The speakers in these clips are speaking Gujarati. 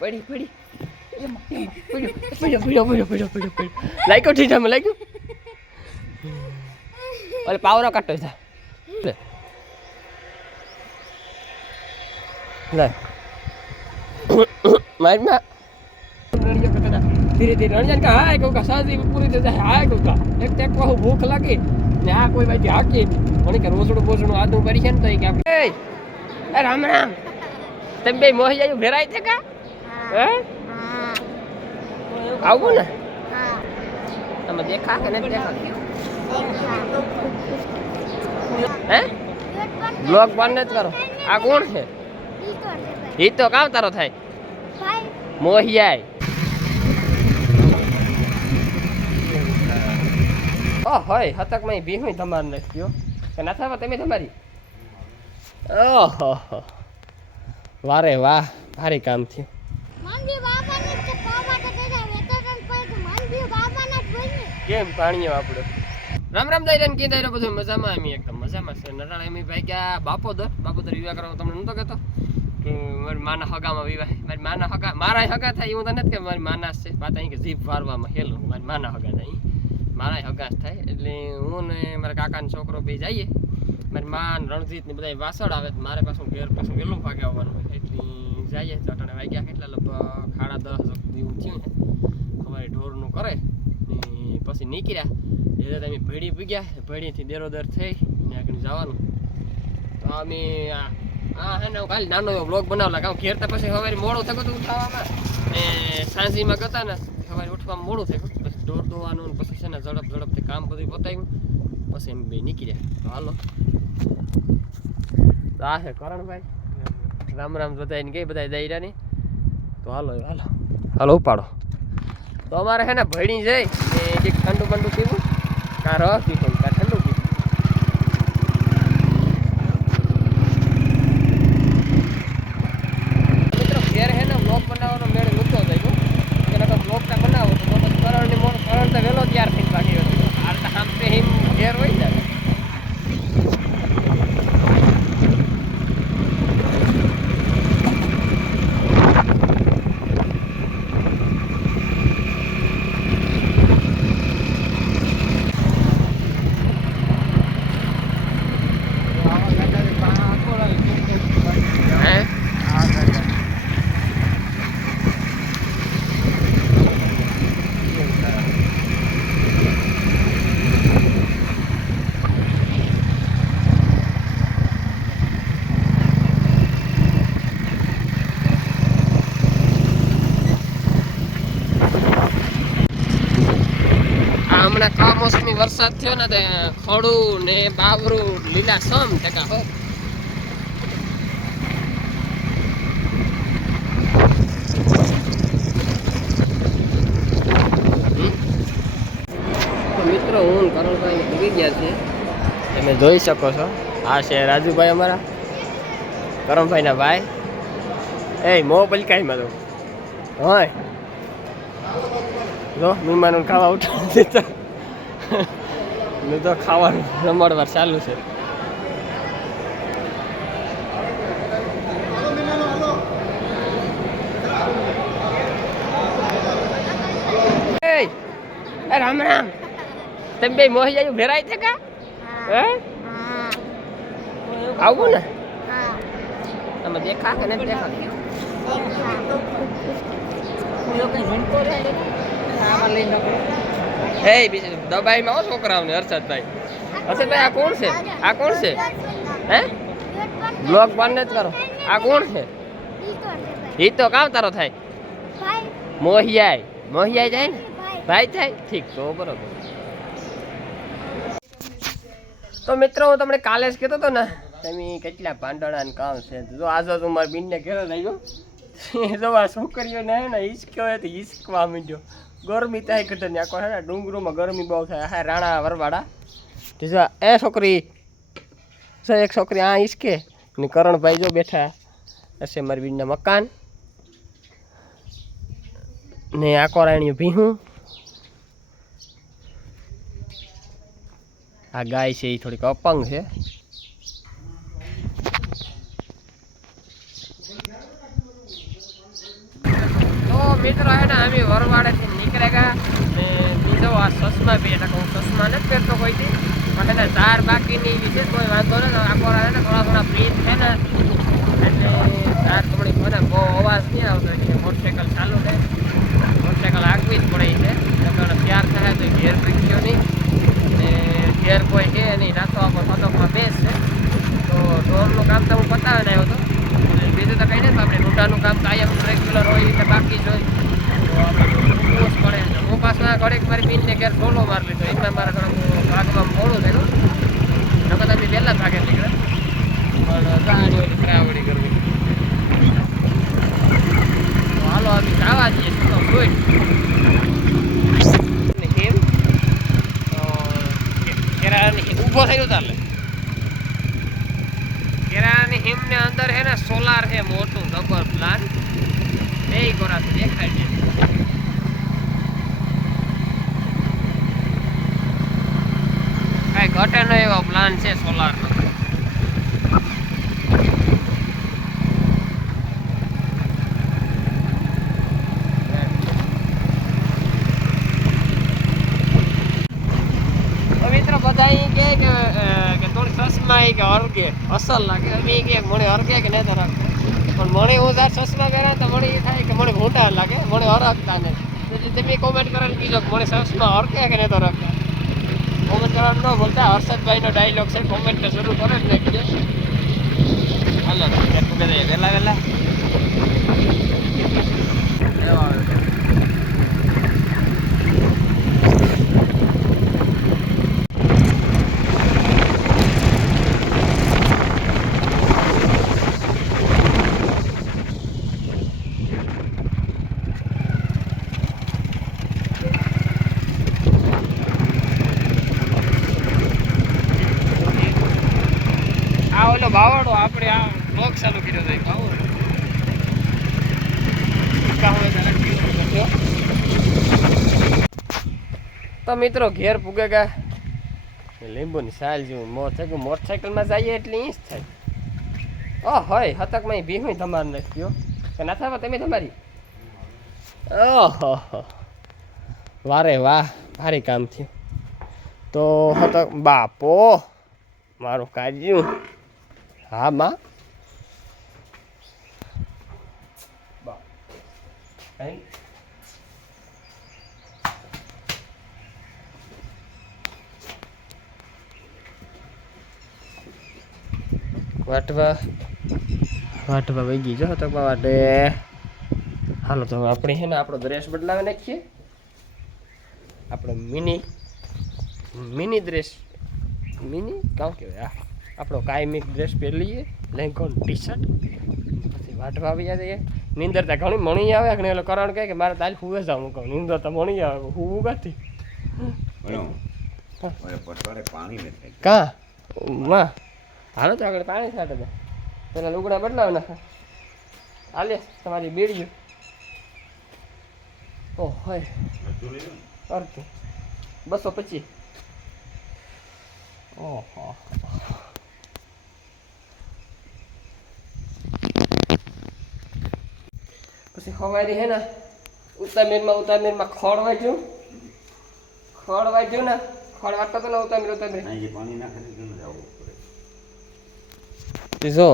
પડી પડી. પડ્યો, પડ્યો, પડ્યો, પડ્યો, પડ્યો. લાગ્યો લાગ્યું ઓલે પાવરો કાઢતો છે. ધીરે ધીરે રણજન કા હાય કહું કા સાજી પૂરી થઈ હાય કહું કા. એક કહું ભૂખ લાગી. ને આ કોઈ બાજુ હાકી. મને કે રોસડું બોસડું આદું કરી છે ને તો કે આપણે એ રામ રામ. તમે બે મોહી જાય ભેરાય છે કા? હે? આવું ને? તમે દેખા કે નથી દેખા હે? બ્લોગ બંધ જ કરો. આ કોણ છે? ઈ તો કામ તારો થાય. મોહિયાય. ઓ, હોય હતકમાં ભીહું તમાર નાખ્યો કે ના થાવા તમે તમારી. ઓહો વારે વાહ ભારે કામ થયું. કેમ પાણીઓ આપણો રામ રામ દઈ રહ્યા કીધા બધું? મજામાં એમ એકદમ મજામાં છે. નરાણ એમ ભાઈ ગયા બાપોદર બાપોદર વિવાહ કરવા તમને નતો કહેતો? કે મારી માના હગામાં વિવાહ મારી માના હગા મારા હગા થાય એવું તો નથી કે મારી માના છે. વાત અહીં કે જીભ વારવામાં હેલું મારી માના હગા થાય મારા હગા થાય. એટલે હું ને મારા કાકાનો છોકરો બે જઈએ. મારી માન રણજીત ને બધા વાસળ આવે તો મારે પાછું ઘેર પાછું વહેલું ભાગે આવવાનું એટલે જઈએ ચટણે વાગ્યા કેટલા? લગભગ સાડા દસ જેવું થયું ને. અમારે ઢોરનું કરે. ને પછી નીકળ્યા. એટલે તમે ભેડી પૂગ્યા ભેડીથી દેરોદર થઈ ને આગળ જવાનું. તો અમે હા હે ને ખાલી નાનો એવો બ્લોગ બનાવલા કામ ઘેર તો પછી સવારે મોડું થયું હતું ઉઠાવવામાં. ને સાંજીમાં ગતા ને, સવારે ઉઠવામાં મોડું થયું. પછી ઢોર ધોવાનું પછી છે ને ઝડપ ઝડપથી કામ બધું પતાવ્યું પછી એમ બે નીકળ્યા. હાલો. તો આ છે કરણભાઈ. રામ રામ બધાને કઈ બધા દૈરાની તો હાલો હાલો. હાલો ઉપાડો. તો અમારે છે ને ભણી જાય ને કંઈક ઠંડુ બંડુ પીવું કાં રસ પીવું કાં ઠંડુ પીવું મિત્રો ઘેર હે ને બ્લોગ બનાવવાનો મેળ મૂક્યો થઈ ગયો કે નકર બ્લોગ તા બનાવો તો પછી કરણની મોડ કરણ તો વહેલો તૈયાર થઈને બાકી હતો હાલ તો આમ તે હિમ ઘેર હોય ને હે આ હમણાં કમોસમી વરસાદ થયો ને તે ખડું ને બાવરું લીલા સમ ટકા હો. મિત્રો હું કરણભાઈ ભૂગી ગયા છે તમે જોઈ શકો છો. આ છે રાજુભાઈ અમારા. કરણભાઈના ભાઈ. એ મો પલકાઈમાં તો હોય. જો મહેમાનો ખાવા ઉઠાવી દીધા. ને તો ખાવાનું રમાડવાર ચાલુ છે. રામ રામ. તમે બે મોહી જાય ભેરાય છે કા? હે. આવું ને? તમે દેખા કે નથી દેખા? હે, બીજું દબાઈમાં આવો છોકરાઓને, હર્ષદભાઈ. હર્ષદભાઈ, આ કોણ છે? આ કોણ છે? હે? બ્લોગ બંધ જ કરો. આ કોણ છે? ઈ તો કામ તારો થાય. મોહિયાય. મોહિયાય જાય ને? ભાઈ થાય? ઠીક, તો બરોબર. તો મિત્રો, હું તમને કાલે જ કહેતો હતો ને, તમે કેટલા પાંદડા ને કામ છે? જો આજો તું મારી બીનને ઘરે થઈ ગયો. જો આ છોકરીઓને હે ને હિસક્યો હોય તો હિસકવા માંડ્યો. ગરમી ત્યાં કઢે ને આખો હે ને ડુંગરોમાં ગરમી બહુ થાય. હા રાણા વરવાડા. જીજા એ છોકરી છે એક છોકરી આ ઈસકે ને કરણભાઈ જો બેઠા. હશે મારી બીનના મકાન. ને આખો કોરાણીઓ ભીહું. આ ગાય છે એ થોડીક અપંગ છે મિત્રો હે ને અમે વરવાડેથી બીજો આ ચશ્મા બી એટલે હું ચશ્મા નથી પહેરતો કોઈથી પણ ચાર બાકીની એવી કોઈ વાંધો ને આખો રાત ને, થોડા થોડા ફ્રી છે ને. એટલે ચાર થોડી મને બહુ અવાજ નહીં આવતો, એટલે મોટરસાઇકલ ચાલુ છે. મોટરસાઇકલ આગવી જ પડે છે. એટલે ત્યાર થાય તો ઘેર પીક્યો નહીં. ને ઘેર કોઈ છે નહીં નાસ્તો આપો ફતકમાં બેસ છે. તો ઢોરનું કામ તો હું પતાવીને આવ્યો હતો. બીજું તો કંઈ નહીં આપણે રૂટાનું કામ કાયમ રેગ્યુલર હોય, એટલે બાકી જ હોય. તો આપણે પડે. હું આ ઘડીક મારી બીનને ઘેર ઢોલો માર લીધો. એમાં મારા ઘણું ભાગમાં મોડું થયું. નકર અમે પહેલાં ભાગે નીકળે પણ હોય કરાવડી કરવી. હાલો અમે જવા જઈએ તો જોઈ હિમ કેરાની ઊભો થયો તાલે. કેરાની હિમને અંદર હે સોલાર છે મોટું ડબલ પ્લાન બે ગોરાથી દેખાય છે. કાંઈ ઘટે ન એવો પ્લાન છે સોલારનો તો મિત્રો બધા ઈ કહે કે અ, કે થોડી ચશ્મા ઈ કે હરગે. અસલ લાગે. અમે ઈ કે મને હરગે કે નહીં તો રાખે પણ મને હું જ્યારે ચશ્મા પહેરા તો મને એ થાય કે મને મોટા લાગે. મને હરગતા ને એટલે તમે કોમેન્ટ કરીને કીધો કે મને ચશ્મા હરકે કે નહીં તો રાખે કોમેન્ટ કરવાનું ન બોલતા. હર્ષદભાઈનો ડાયલોગ છે. કોમેન્ટ શરૂ કરે જ નાખી હાલો વહેલા વહેલા. ઓલો બાવાડો આપણે આ બ્લોગ ચાલુ કર્યો હતો હોય તો તો મિત્રો ઘેર પૂગે ગયા લીંબુની સાલ જેવું મોટરસાઇકલ મોટરસાઇકલમાં જઈએ એટલે ઈ થાય. ઓ હોય, હતકમાં ભીહું તમારે નાખ્યો કે ના થવા તમે તમારી? ઓહો. વારે વાહ, ભારે કામ થયું. તો હતક, બાપો, મારું કાજ્યું હા, માં? વાટવા. વાટવા વહી ગઈ જો તો વાટે. હાલો, તો આપણે છે ને આપણો ડ્રેસ બદલાવી નાખીએ. આપણો મિની મિની ડ્રેસ મિની? કાં કહેવાય? આ. આપણો કાયમિક ડ્રેસ પહેરી લઈએ લેંગો ટી શર્ટ પછી વાટવા આવી જઈએ નીંદર ત્યાં ઘણી મણી આવે કે એટલે કરણ કહે કે મારે તાલ હુવે જાવ હું કહું. નીંદર તો મણી આવે હું કાથી બનો મારે પટવાડે નથી કાં? માં હાલો તો આગળ પાણી છાંટે તો પેલા લુગડા બદલાવ નાખે. આલે તમારી બેડ્યું ઓ હોય. અર્ધ બસો પચીસ. ઓહો. સવારે હે ને ઉતામીરમાં ઉતામીરમાં ખડ વાગ્યું. ખડ વાગ્યું ને ખડ વાગતો તો ને ઉતામીર ઉતામીર. પાણી નાખે જો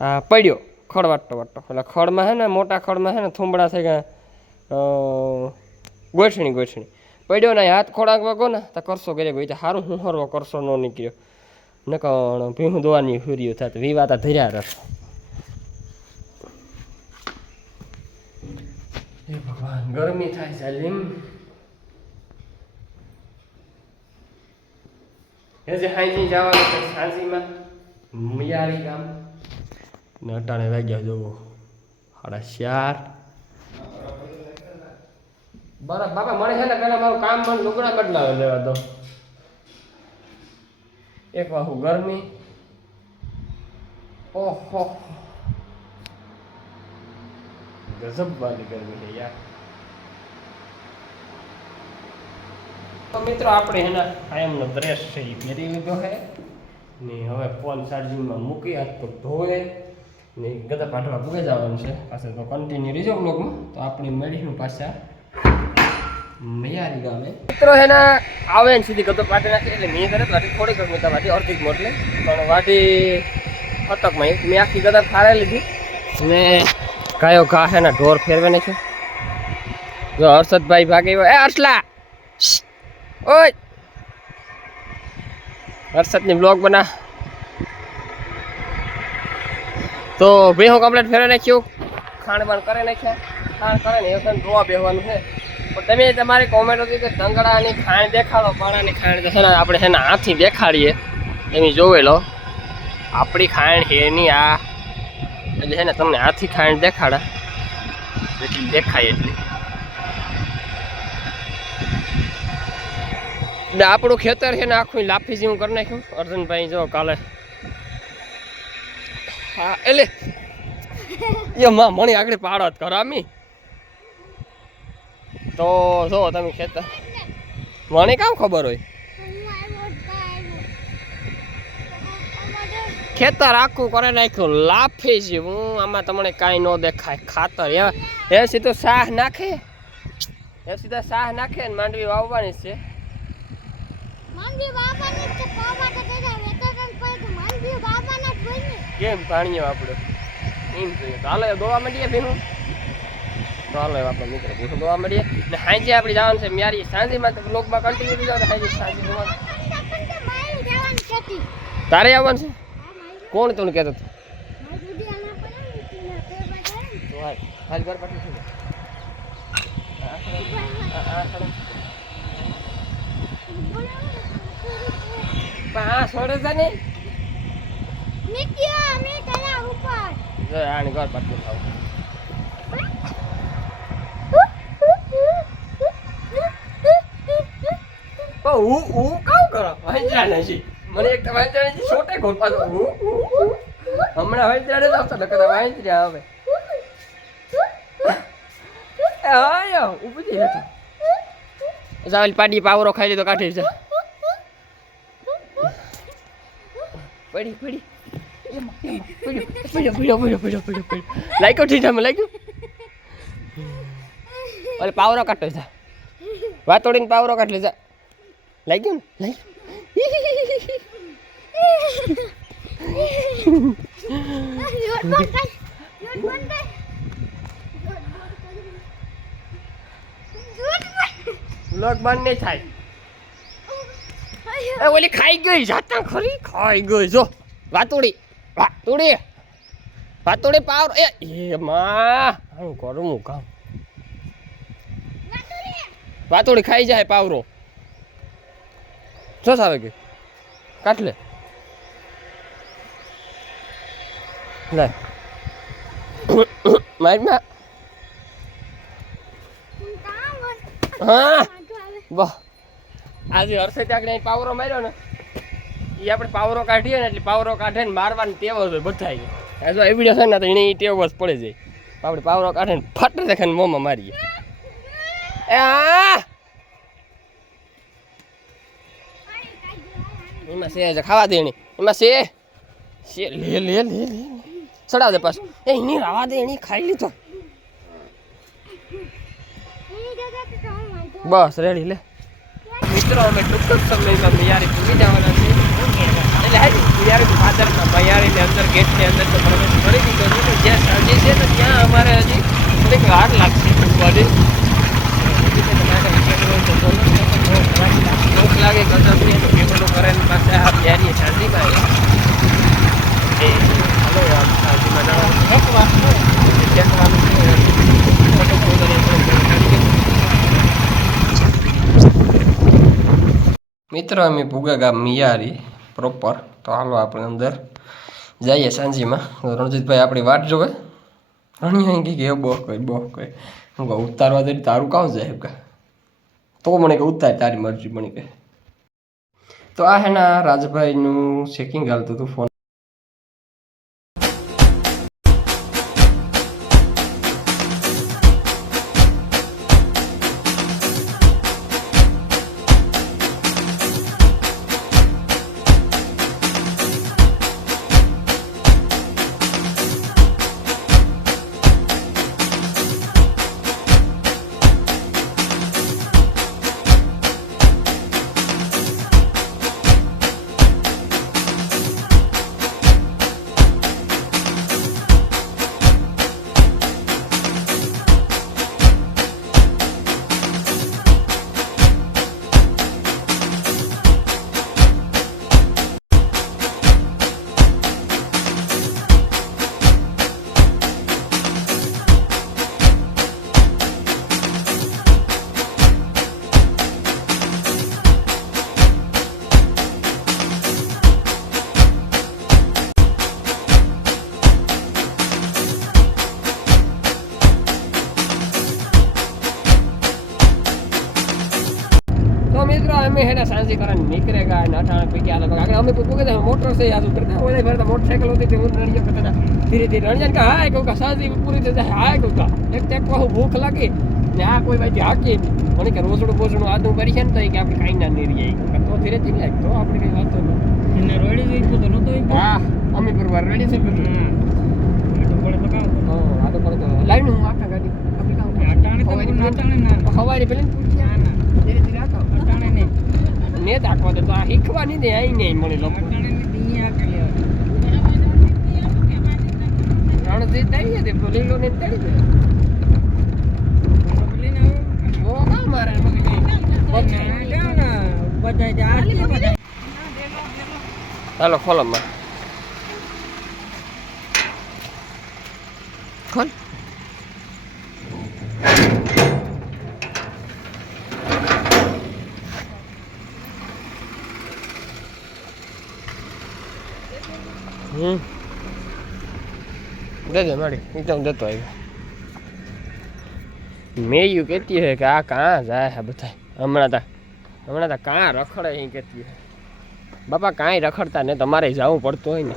હા પડ્યો. ખડ વાટતો વાટતો એટલે ખડમાં હે ને મોટા ખડમાં હે ને થુંબડા થઈ ગયા. ગોઠણી ગોઠણી. પડ્યો ને હાથ ખોડાક વાગો ને તો કરશો ઘરે ગયો સારું હું હરવો કરશો ન નીકળ્યો. નકણ ભીહું દોવાની હુર્યું થાત વિવાતા ધર્યા રસ હે ભગવાન ગરમી થાય છે લીમ. હે જે હાંજી જવાનું છે સાંજીમાં. મિયારી ગામ. ને અટાણે વાગ્યા જોવો સાડા ચાર. બરાબર બાપા મને છે ને પેલા મારું કામ મને લુગડા બદલાવે લેવા દો. એક વાહુ ગરમી. ઓહો. ગજબ વાળી ગરમી છે યાર. તો મિત્રો આપણે એના કાયમનો ડ્રેસ છે એ પહેરી લીધો છે ને હવે ફોન ચાર્જિંગમાં મૂકી હાથ પગ ધોવે. ને ગદા પાટવા ભૂગે જવાનું છે. પાછળ તો કન્ટિન્યુ રીજો બ્લોગમાં તો આપણે મળીશું પાછા મૈયારી ગામે. મિત્રો એના આવે ને સીધી ગદો પાટી એટલે મેં કરે વાટી થોડીક જ મેં વાટી, અડધી મોટલે. પણ વાટી અટકમાં એક. મેં આખી ગદા ફાળે લીધી. ને કયો ઘા એના ઢોર ફેરવે છે. જો હર્ષદભાઈ ભાગે એ હર્ષલા! ઓય. વરસાદની બ્લોગ બના તો ભેહો કમ્પ્લીટ ફેરવી નાખ્યું. ખાણ બાણ કરી નાખ્યા. ખાણ કરે ને એ જોવા બેહવાનું છે. પણ તમે તમારી કોમેન્ટ હતી કે દંગડાની ખાણ દેખાડો, પાણાની ખાણ છે ને, આપણે છે ને દેખાડીએ. એમ જોવે લો. આપણી ખાણ એની આ. એટલે છે ને, તમને હાથી ખાણ દેખાડા. એટલી દેખાય એટલી. ને આપણું ખેતર છે ને આખું લાફી જેવું કરી નાખ્યું. અર્જુનભાઈ, જો કાલે. હા એટલે એ માં, મણી આગળ પાડત કરામી તો જો તમે ખેતર. મને કામ ખબર હોય? ખેતર આખું કરે નાખ્યું, લાફી જેવું. આમાં તમને કાંઈ ન દેખાય. ખાતર, એ સીધું શાહ નાખે. એ સીધા શાહ નાખે ને માંડવી વાવવાની છે. કેમ પાણીએ આપણે એમ જોઈએ તો દોવા મળીએ ભીનું. હાલો આપણે મિત્ર ભીનું દોવા મળીએ ને સાંજે આપણે જવાનું છે મ્યારી. સાંજેમાં તો બ્લોગમાં કન્ટિન્યુ જાવ સાંજે સાંજે જવાનું. તારે આવવાનું છે? કોણ તું કહેતો હતો? હાલ ઘર પાછી શું? આ છોડે છે ને? નિત્યા અમે તારા ઉપર. જો આને ઘર પાછું ખાવ. પણ હું હું કામ કરો? વાંચરા નથી. મને એક તો વાંચરા નથી છોટે ઘોર પાછો. હું હું, હું. હમણાં વાંચરા નથી આવતો નકર વાંચરા આવે. હતો જાવેલ પાડી પાવરો ખાઈ લીધો કાઢી છે પડી પડી. લાગ્યો ઠીક છે લાગ્યું ઓલે પાવરો કાઢતો છે. વાતોડીને પાવરો કાઢ લીધા લાગ્યું થાય. એ ઓલી ખાઈ ગઈ જાતા ખરી ખાઈ ગઈ જો વાતોડી વાતોડી વાતોડી પાવરો એ એ માં હું કરું હું કામ વાતોડી ખાઈ જાય પાવરો જો સાવે ગઈ કાઢ લે લે મારી માં હા વાહ આજે હર્ષે ત્યાં આગળ પાવરો માર્યો ને એ આપણે પાવરો કાઢીએ ને એટલે પાવરો કાઢે ને મારવાની ટેવ જ હોય બધા જો એ વીડિયો છે ને, તો એને ટેવ જ પડે જાય આપણે પાવરો કાઢે ને ફટ દેખાને મોંમાં મારીએ. એ એમાં છે ખાવા દેણી. એમાં છે? છે, લે લે લે લે ચડાવ દે પાછું. એ એની રાવા દે એની ખાઈ લીધો. બસ રેડી લે. મિત્રો, અમે ટૂંક જ સમયમાં મિયારી પૂરી જવાના છે એટલે હાજી મિયારી ફાધરના મિયારીની અંદર ગેટની અંદર તો પ્રવેશ કરી દીધો છે. પણ જ્યાં સાંજે છે ને, ત્યાં અમારે હજી થોડીક વાર લાગશે પૂરવાની ભૂખ લાગે કસમની તો પેપરનું કરેન પાસે આ મિયારી શાંતિમાં એ, હાલો આમ શાંતિમાં જવાનું. એક વાત જવાનું છે ફોટો ફોટો મિત્રો, અમે ભૂગા ગામ મિયારી પ્રોપર તો હાલો આપણે અંદર જઈએ સાંજીમાં. રણજીતભાઈ આપણી વાટ જોવે. રણી અહીં કે બો કઈ બો કઈ. હું કહું, ઉતારવા દે, તારું કામ જાય કે તો મને કે ઉતાર, તારી મરજી. મને કે તો આ હેના રાજભાઈનું ચેકિંગ હાલતું હતું ફોન અમે હેડા સાંસી કરવાની નીકળેગા ને અઠાણ પૈકી આલે આગળ અમે કોઈ પૂગે મોટર છે યાદ કરતા ઓલે ફરતા મોટરસાઇકલ હતી તે હું રણિયો કરતા ધીરે ધીરે રણિયાન કે હા કહું કે સાંસી પૂરી થઈ જાય હા કહું એક ટેક કહું ભૂખ લાગી ને આ કોઈ બાજુ હાકી મને કે રોસડું બોસડું આદું કરી છે ને તો કે આપણે કાંઈ ના નહીં રહીએ તો ધીરે ધીરે લાગ તો આપણે કઈ વાત તો નહીં. એને રોડી જોઈ તો ઈ હા અમે પરવાર રેડી છે લાઈન હું આખા ગાડી આપણે કામ અટાણે તો અટાણે ના હવારી પેલે ના ના ધીરે ધીરે આખો અટાણે ને દાખવા દે, તો આ શીખવાની ને અહીં નહીં મળી લોકો રણજીત તળી દે લીલો ને તળી દે. મારે ખોલો ખોલ હમ દે મારી? એકદમ જતો આવ્યો. મેયું કહેતી હે કે આ કાં જાય હે બધા હમણાં તા હમણાં તા કાં રખડે એ કહેતી હે બાપા કાંઈ રખડતા ને તમારે જવું પડતું હોય ને.